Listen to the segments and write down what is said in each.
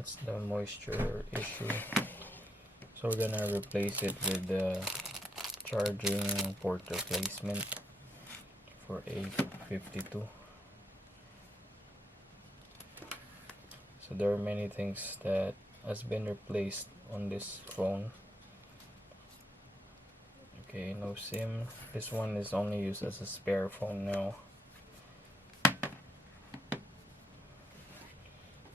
That's the moisture issue. So we're gonna replace it with the charging port replacement for A52. So there are many things that has been replaced on this phone. Okay, no SIM. This one is only used as a spare phone now.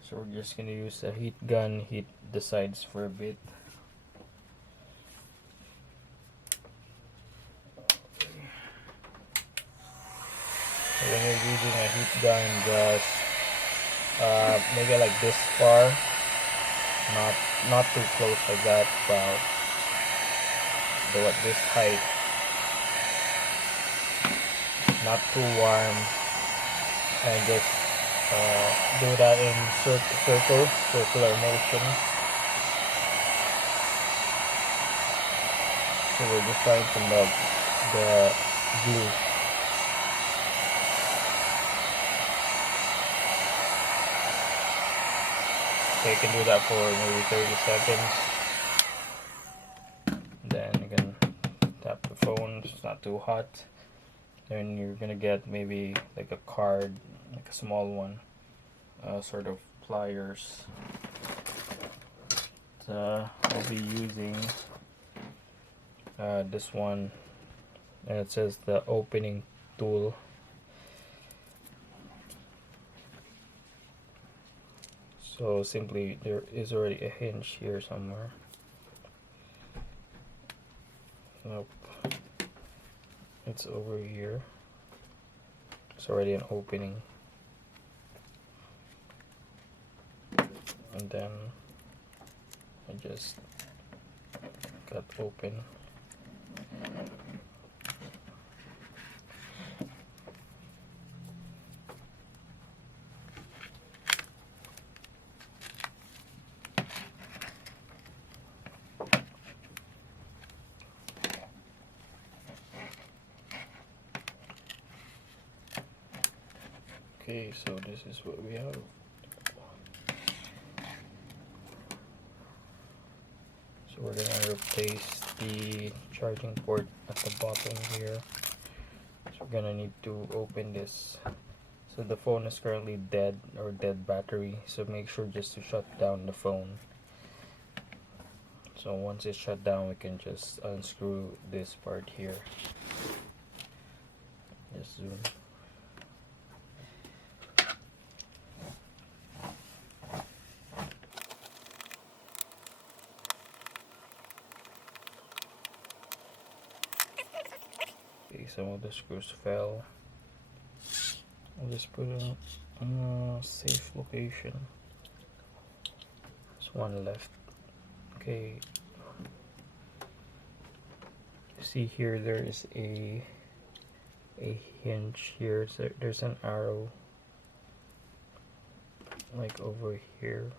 So we're just gonna use a heat gun, heat the sides for a bit. So when you're using a heat gun, just make it like this far, not too close like that, about at this height, not too warm, and just do that in circular motion. So we're just trying to melt the glue. So you can do that for maybe 30 seconds. Then you can tap the phone, it's not too hot. Then you're gonna get maybe like a card, like a small one, sort of pliers. I'll be using this one, and it says the opening tool. So simply, there is already a hinge here somewhere. Nope, it's over here. It's already an opening, and then I just got open. Okay, so this is what we have. So we're gonna replace the charging port at the bottom here. So we're gonna need to open this. So the phone is currently dead, or dead battery, so make sure just to shut down the phone. So once it's shut down, we can just unscrew this part here. Just zoom. Okay, some of the screws fell. I'll just put it in a safe location. There's one left. Okay. See here, there is a hinge here. So there's an arrow like over here.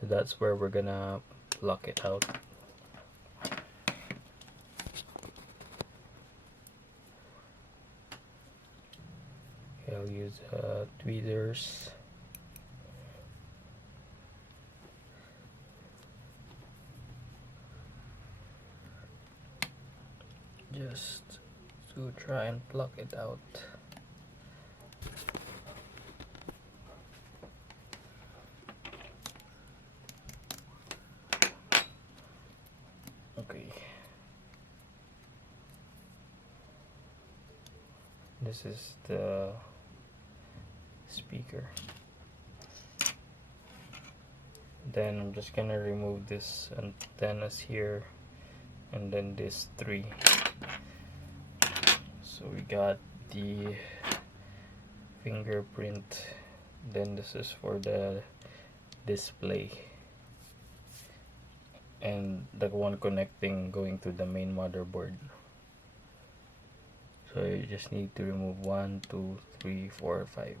So that's where we're gonna pluck it out. Okay, I'll use tweezers. Just to try and pluck it out. Okay. This is the speaker. Then I'm just gonna remove this antennas here, and then this three. So we got the fingerprint, then this is for the display, and the one connecting going to the main motherboard. So you just need to remove 1, 2, 3, 4, 5.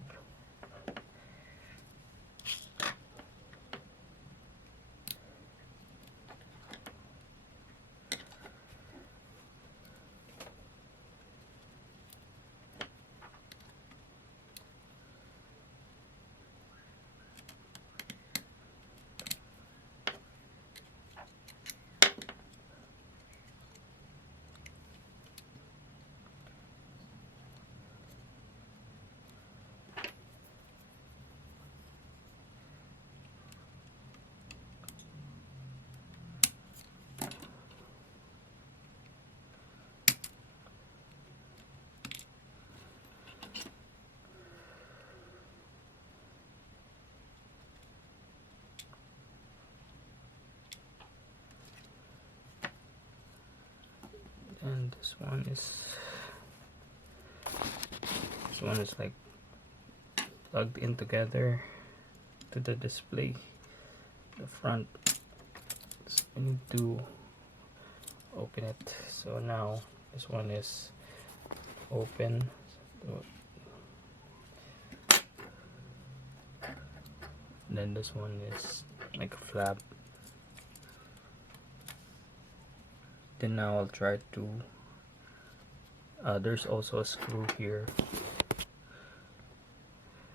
this one is like plugged in together to the display, the front. So I need to open it. So now this one is open. So then this one is like a flap. Then now I'll try to there's also a screw here.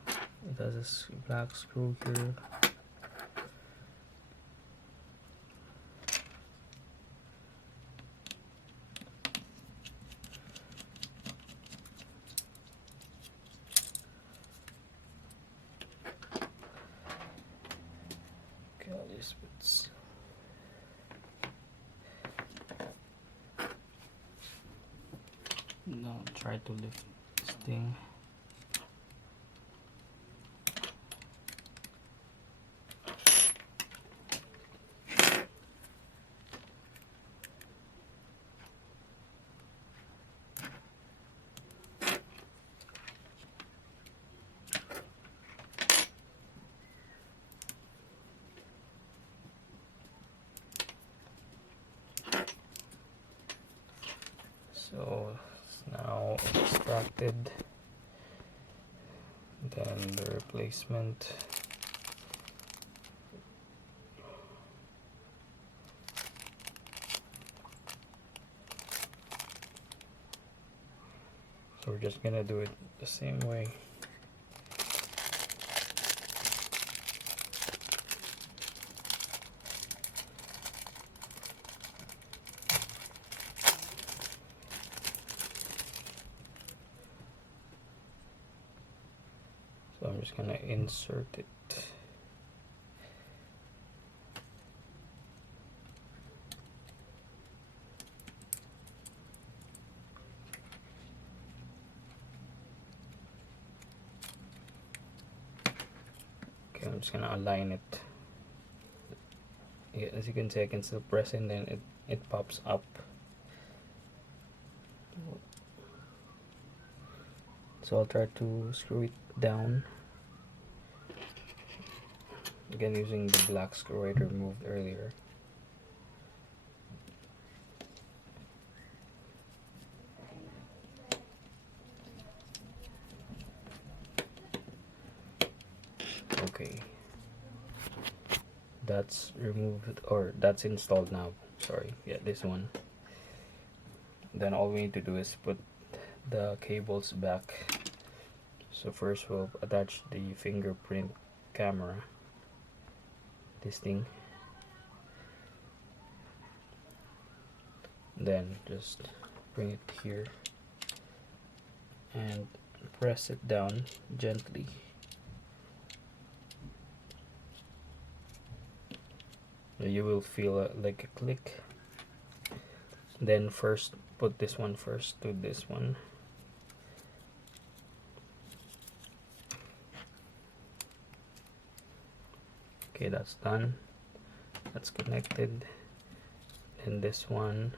It has a black screw here. Okay, I'll just put now try to lift this thing. So it's now extracted. Then the replacement. So we're just gonna do it the same way. So I'm just gonna insert it. Okay, I'm just gonna align it. Yeah, as you can see, I can still press it, and then it pops up. So I'll try to screw it down. Again, using the black screw I removed earlier. Okay, that's removed, or that's installed now. Sorry, yeah, this one. Then all we need to do is put the cables back. So first we'll attach the fingerprint camera, this thing, then just bring it here and press it down gently. You will feel like a click. Then first put this one first to this one. Okay, that's done. That's connected. And this one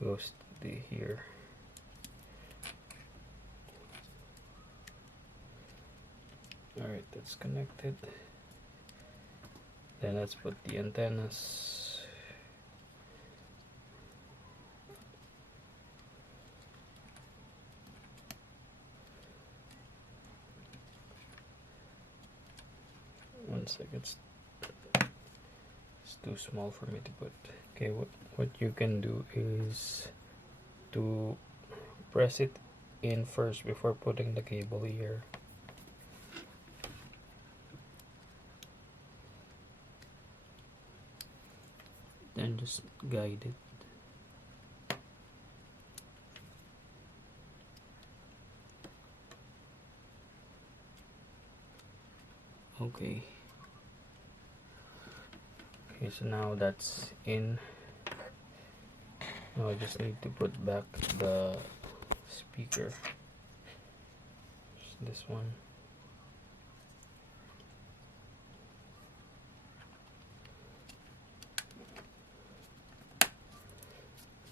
goes to here. Alright, that's connected. Then let's put the antennas. One second, it's too small for me to put. Okay, what you can do is to press it in first before putting the cable here. Then just guide it. Okay. Okay, so now that's in. Now I just need to put back the speaker. Just this one.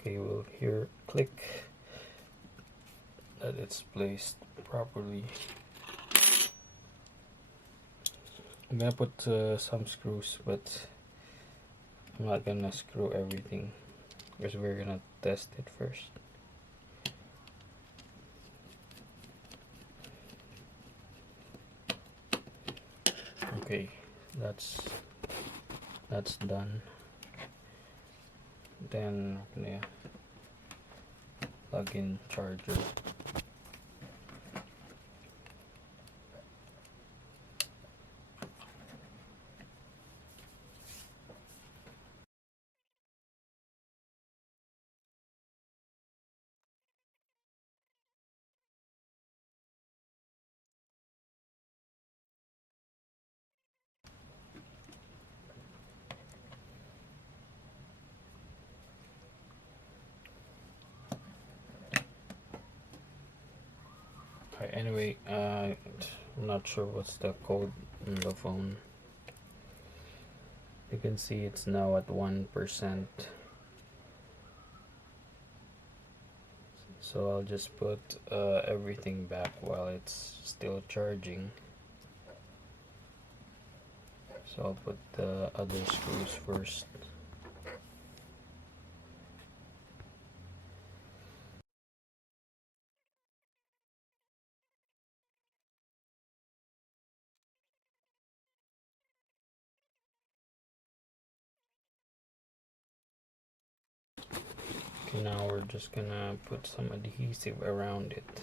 Okay, we'll here click that it's placed properly. I'm gonna put some screws, but I'm not gonna screw everything because we're gonna test it first. Okay, that's done. Then I'm gonna plug in charger. Anyway, I'm not sure what's the code on the phone. You can see it's now at 1%. So I'll just put everything back while it's still charging. So I'll put the other screws first. Okay, now we're just gonna put some adhesive around it.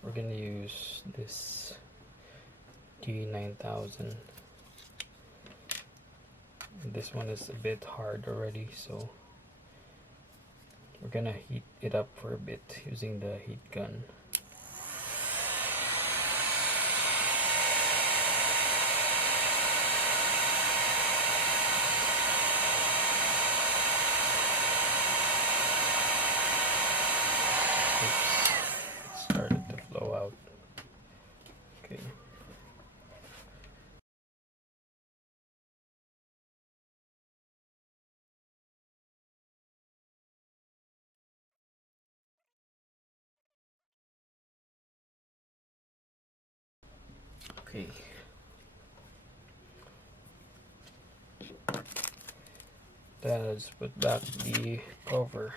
We're gonna use this G9000. This one is a bit hard already, so we're gonna heat it up for a bit using the heat gun. It started to flow out. Okay. Okay. Then let's put back the cover.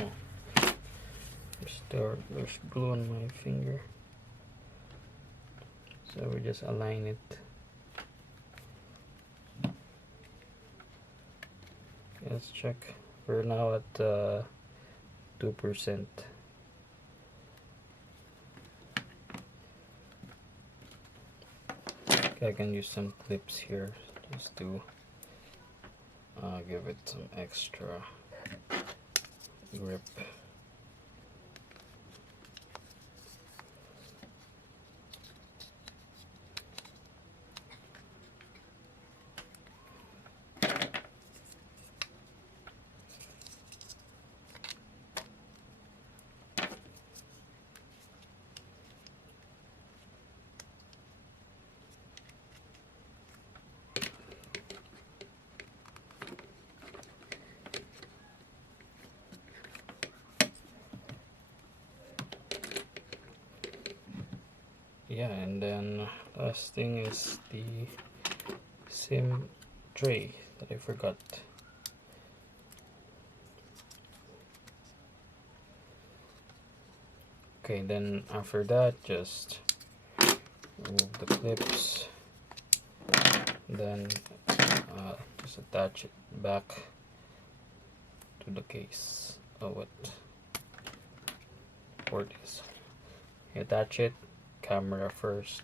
Oh, there's glue on my finger. So we just align it. Let's check. We're now at 2%. Okay, I can use some clips here just to give it some extra grip. Yeah, and then last thing is the SIM tray that I forgot. Okay, then after that, just remove the clips, then just attach it back to the case. Oh, what port is? Attach it, camera first,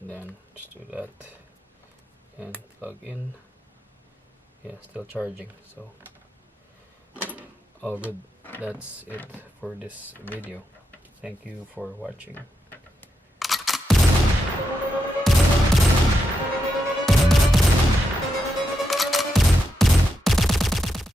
then just do that and plug in. Yeah, still charging, so all good. That's it for this video. Thank you for watching.